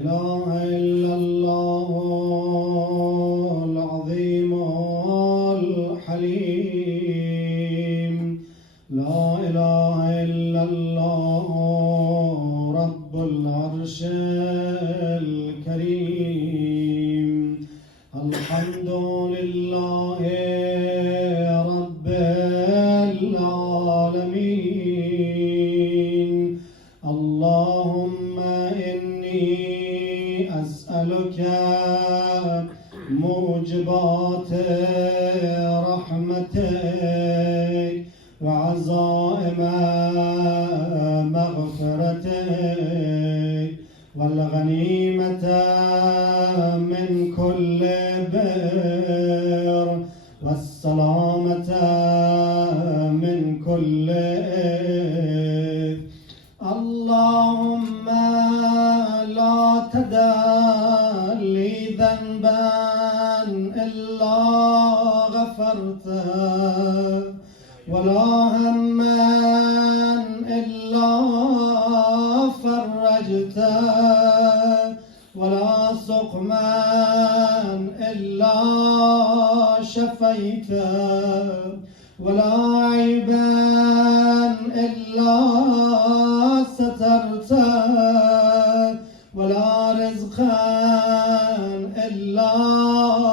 إله إلا الله العظيم الحليم. لا إله إلا الله رب العرش الكريم. الحمد لله رب العالمين. اللهم إني أسألك موجبات رحمتك وعزائم مغفرتك والغنيمة من كل بر والسلامة من كل إثم. اللهم لا تدع لي ذنبا إلا غفرته ولا هما إلا فرجته ولا سقما إلا شفيته ولا عيبا